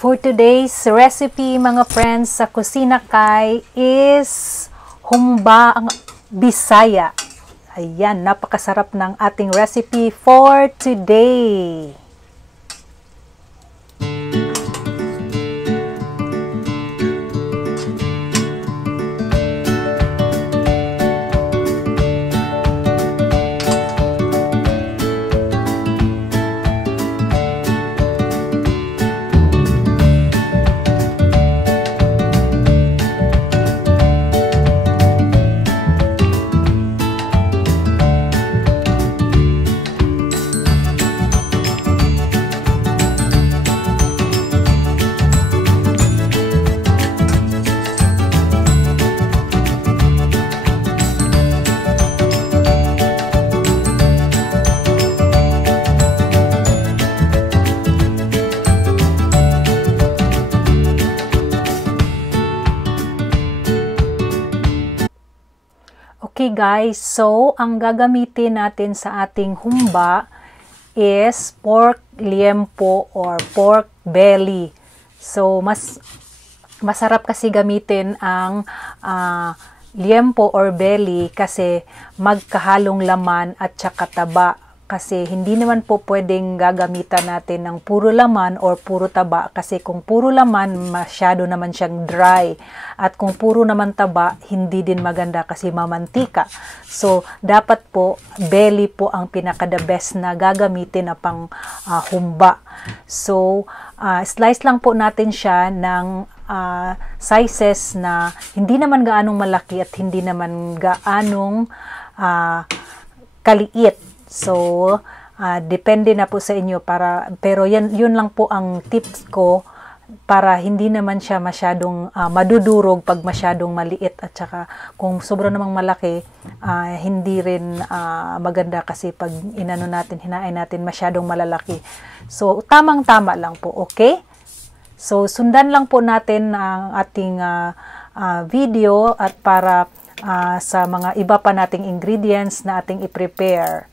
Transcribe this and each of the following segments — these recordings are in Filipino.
For today's recipe, mga friends, sa Kusina Kai is humba ang Bisaya. Ayan, napakasarap ng ating recipe for today. Okay guys, so ang gagamitin natin sa ating humba is pork liempo or pork belly. So masarap kasi gamitin ang liempo or belly kasi magkahalong laman at saka taba. Kasi hindi naman po pwedeng gagamitan natin ng puro laman or puro taba. Kasi kung puro laman, masyado naman siyang dry. At kung puro naman taba, hindi din maganda kasi mamantika. So, dapat po, belly po ang pinaka-the best na gagamitin na pang humba. So, slice lang po natin siya ng sizes na hindi naman gaanong malaki at hindi naman gaanong kaliit. So, depende na po sa inyo pero yun lang po ang tips ko para hindi naman siya masyadong madudurog pag masyadong maliit at saka kung sobra namang malaki, hindi rin maganda kasi pag hinain natin masyadong malalaki. So, tamang-tama lang po, okay? So, sundan lang po natin ang ating video at para sa mga iba pa nating ingredients na ating i-prepare.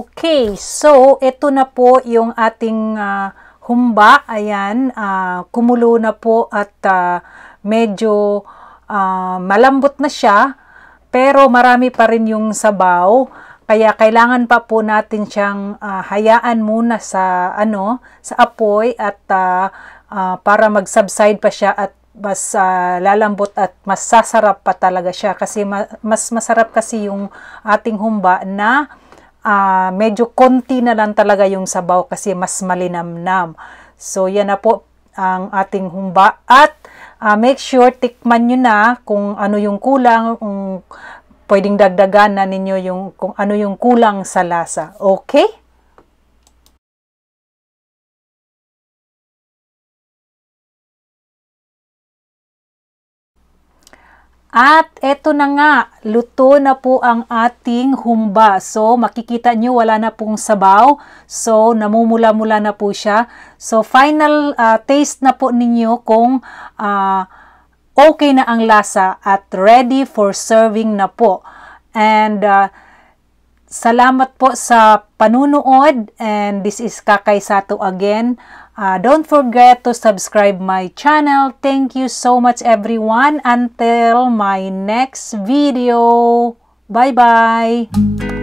Okay, so ito na po yung ating humba. Ayan, kumulo na po at medyo malambot na siya, pero marami pa rin yung sabaw. Kaya kailangan pa po natin siyang hayaan muna sa sa apoy at para mag-subside pa siya at mas lalambot at mas sasarap pa talaga siya, kasi mas masarap kasi yung ating humba na medyo konti na lang talaga yung sabaw kasi mas malinamnam. So yan na po ang ating humba, at make sure tikman nyo na kung ano yung kulang, pwedeng dagdagan na ninyo yung kung ano yung kulang sa lasa. Okay? At eto na nga, luto na po ang ating humba. So, makikita nyo wala na pong sabaw. So, namumula-mula na po siya. So, final taste na po ninyo kung okay na ang lasa at ready for serving na po. And salamat po sa panunood, and this is Kakay Sato again. Don't forget to subscribe my channel. Thank you so much everyone. Until my next video. Bye-bye.